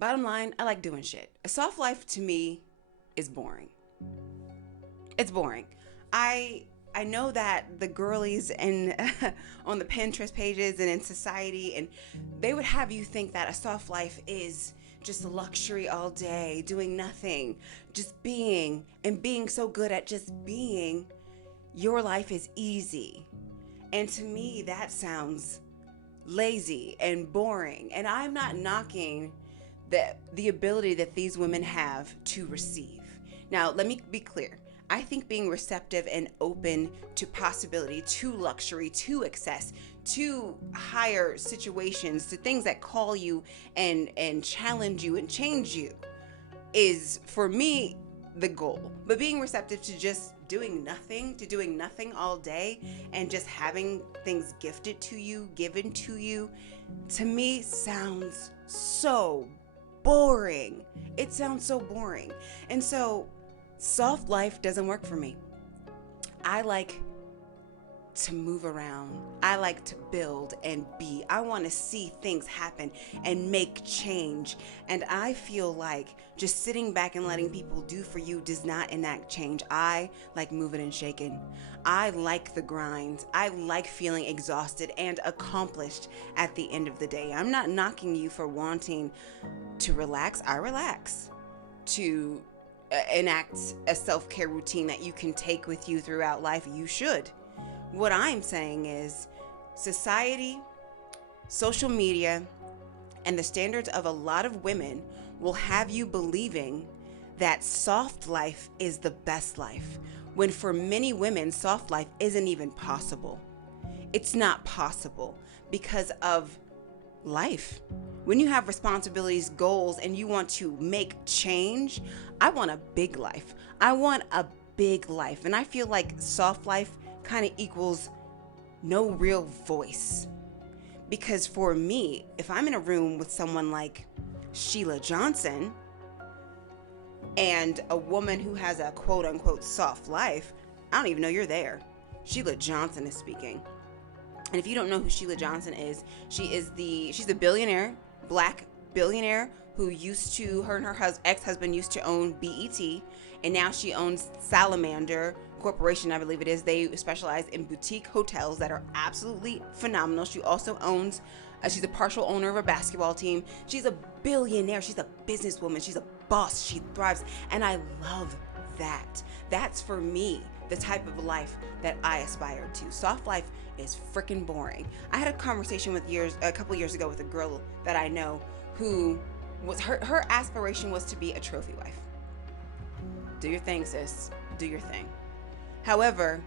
Bottom line, I like doing shit. A soft life to me is boring. It's boring. I I know that the girlies and on the Pinterest pages and in society, and they would have you think that a soft life is just luxury all day, doing nothing, just being, and being so good at just being. Your life is easy. And to me, that sounds lazy and boring. And I'm not knocking the ability that these women have to receive. Now, let me be clear. I think being receptive and open to possibility, to luxury, to excess, to higher situations, to things that call you and challenge you and change you is for me the goal. But being receptive to just doing nothing all day and just having things gifted to you, given to me sounds so boring. It sounds so boring. And so soft life doesn't work for me. I like to move around. I like to build and be. I want to see things happen and make change. And I feel like just sitting back and letting people do for you does not enact change. I like moving and shaking. I like the grind. I like feeling exhausted and accomplished at the end of the day. I'm not knocking you for wanting to relax. I relax. To enact a self-care routine that you can take with you throughout life, you should. What I'm saying is society, social media, and the standards of a lot of women will have you believing that soft life is the best life, when for many women, soft life isn't even possible. It's not possible because of life. When you have responsibilities, goals, and you want to make change, I want a big life. I want a big life. And I feel like soft life kind of equals no real voice. Because for me, if I'm in a room with someone like Sheila Johnson and a woman who has a quote unquote soft life, I don't even know you're there. Sheila Johnson is speaking. And if you don't know who Sheila Johnson is, she's a billionaire, black billionaire who her and her ex-husband used to own BET, and now she owns Salamander Corporation, I believe it is. They specialize in boutique hotels that are absolutely phenomenal. She also owns, she's a partial owner of a basketball team. She's a billionaire. She's a businesswoman. She's a boss. She thrives, and I love that. That's for me the type of life that I aspire to. Soft life is freaking boring. I had a conversation a couple years ago with a girl that I know who was her aspiration was to be a trophy wife. Do your thing, sis. Do your thing. However,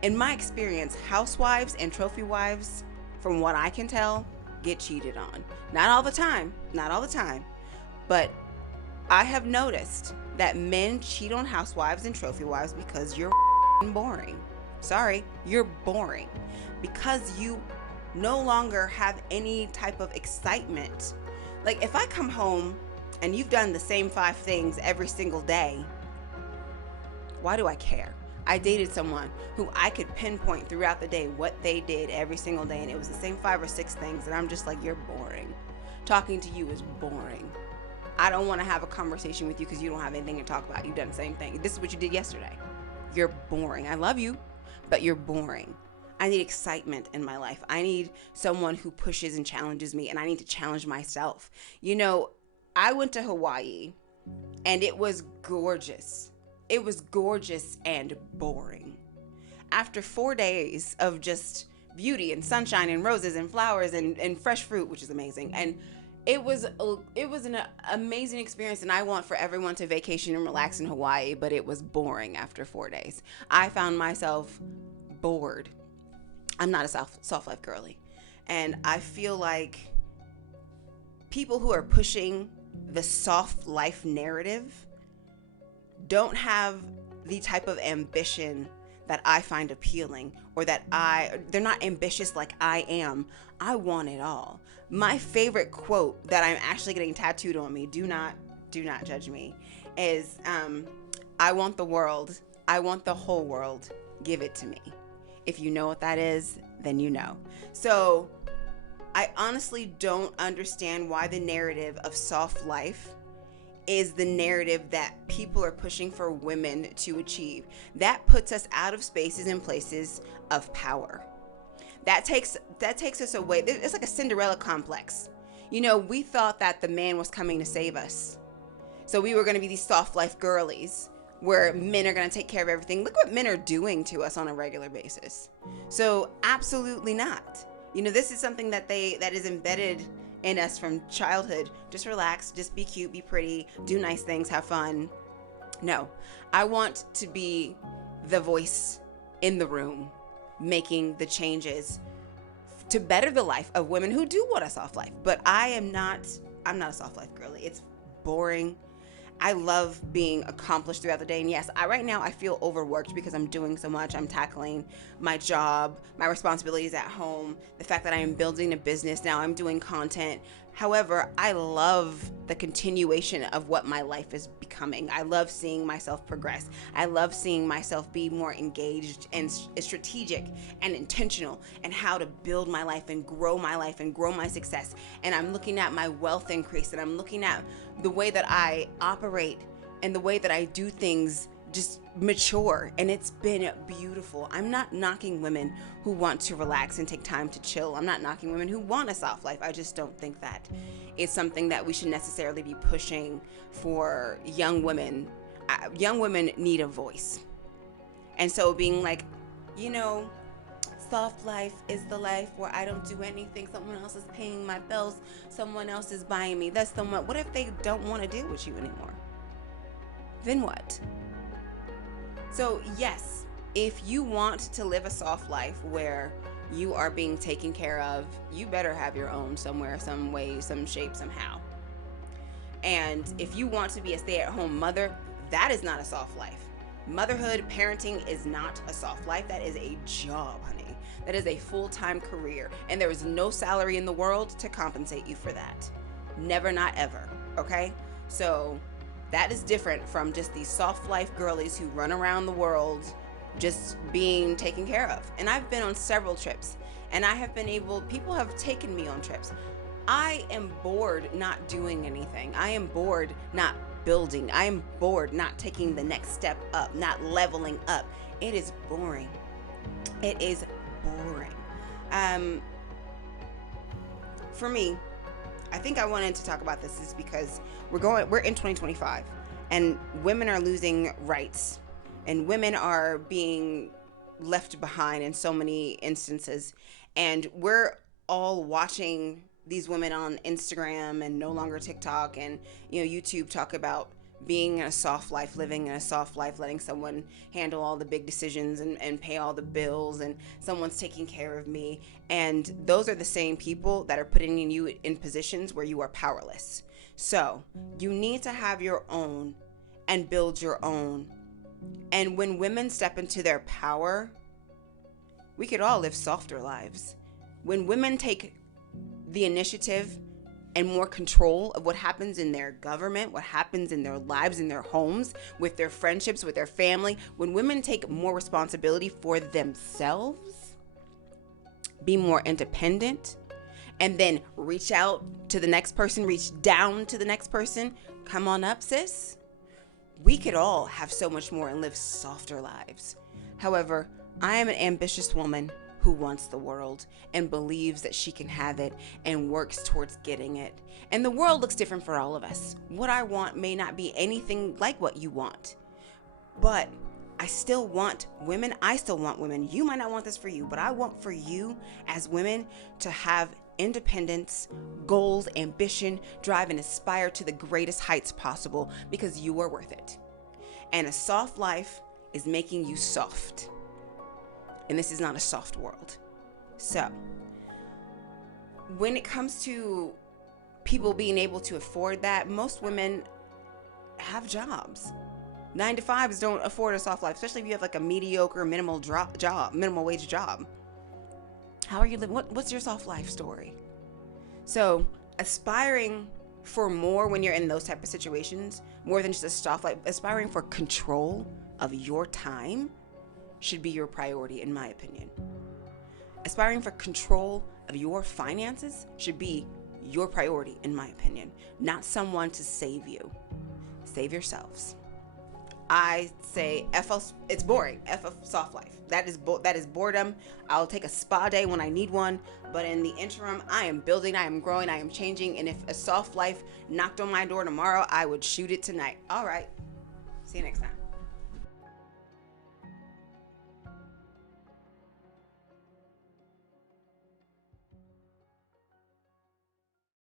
in my experience, housewives and trophy wives, from what I can tell, get cheated on. Not all the time, but I have noticed that men cheat on housewives and trophy wives because you're boring. Sorry, you're boring. Because you no longer have any type of excitement. Like if I come home and you've done the same 5 things every single day, why do I care? I dated someone who I could pinpoint throughout the day what they did every single day, and it was the same 5 or 6 things, and I'm just like, you're boring. Talking to you is boring. I don't want to have a conversation with you because you don't have anything to talk about. You've done the same thing. This is what you did yesterday. You're boring. I love you, but you're boring. I need excitement in my life. I need someone who pushes and challenges me, and I need to challenge myself. You know, I went to Hawaii, and it was gorgeous. It was gorgeous and boring. After 4 days of just beauty and sunshine and roses and flowers and fresh fruit, which is amazing, and it was an amazing experience, and I want for everyone to vacation and relax in Hawaii, but it was boring after 4 days. I found myself bored. I'm not a soft life girly, and I feel like people who are pushing the soft life narrative don't have the type of ambition that I find appealing, or they're not ambitious like I am. I want it all. My favorite quote that I'm actually getting tattooed on me, do not judge me, is I want the world. I want the whole world. Give it to me. If you know what that is, then you know. So I honestly don't understand why the narrative of soft life is the narrative that people are pushing for women to achieve. That puts us out of spaces and places of power. That takes us away. It's like a Cinderella complex. We thought that the man was coming to save us. So we were going to be these soft life girlies where men are going to take care of everything. Look what men are doing to us on a regular basis. So absolutely not. This is something that is embedded in us from childhood. Just relax, just be cute, be pretty, do nice things, have fun. No, I want to be the voice in the room, making the changes to better the life of women who do want a soft life. But I'm not a soft life girly. It's boring. I love being accomplished throughout the day. And yes, right now I feel overworked because I'm doing so much. I'm tackling my job, my responsibilities at home, the fact that I am building a business now, I'm doing content. However, I love the continuation of what my life is becoming. I love seeing myself progress. I love seeing myself be more engaged and strategic and intentional and how to build my life and grow my success. And I'm looking at my wealth increase, and I'm looking at the way that I operate and the way that I do things just mature, and it's been beautiful. I'm not knocking women who want to relax and take time to chill. I'm not knocking women who want a soft life. I just don't think that it's something that we should necessarily be pushing for young women. Young women need a voice. And so being like, soft life is the life where I don't do anything. Someone else is paying my bills. Someone else is buying me this. What if they don't want to deal with you anymore? Then what? So yes, if you want to live a soft life where you are being taken care of, you better have your own somewhere, some way, some shape, somehow. And if you want to be a stay-at-home mother, that is not a soft life. Motherhood, parenting is not a soft life. That is a job, honey. That is a full-time career. And there is no salary in the world to compensate you for that. Never, not ever. Okay? So that is different from just these soft life girlies who run around the world just being taken care of. And I've been on several trips, and people have taken me on trips. I am bored not doing anything. I am bored not building. I am bored not taking the next step up, not leveling up. It is boring. It is boring. For me, I think I wanted to talk about this is because we're in 2025, and women are losing rights, and women are being left behind in so many instances, and we're all watching these women on Instagram and no longer TikTok and YouTube talk about being in a soft life, living in a soft life, letting someone handle all the big decisions and pay all the bills, and someone's taking care of me. And those are the same people that are putting you in positions where you are powerless. So you need to have your own and build your own. And when women step into their power, we could all live softer lives. When women take the initiative and more control of what happens in their government, what happens in their lives, in their homes, with their friendships, with their family, when women take more responsibility for themselves, be more independent, and then reach out to the next person, reach down to the next person, come on up, sis. We could all have so much more and live softer lives. However, I am an ambitious woman who wants the world and believes that she can have it and works towards getting it. And the world looks different for all of us. What I want may not be anything like what you want, but I still want women. You might not want this for you, but I want for you as women to have independence, goals, ambition, drive, and aspire to the greatest heights possible, because you are worth it. And a soft life is making you soft. And this is not a soft world. So, when it comes to people being able to afford that, most women have jobs. 9 to 5s don't afford a soft life, especially if you have like a mediocre minimum wage job. How are you living? What's your soft life story? So, aspiring for more when you're in those type of situations, more than just a soft life, aspiring for control of your time should be your priority, in my opinion. Aspiring for control of your finances should be your priority, in my opinion, not someone to save you. Save yourselves. I say it's boring. F of soft life. That is boredom. I'll take a spa day when I need one, but in the interim, I am building, I am growing, I am changing, and if a soft life knocked on my door tomorrow, I would shoot it tonight. All right. See you next time.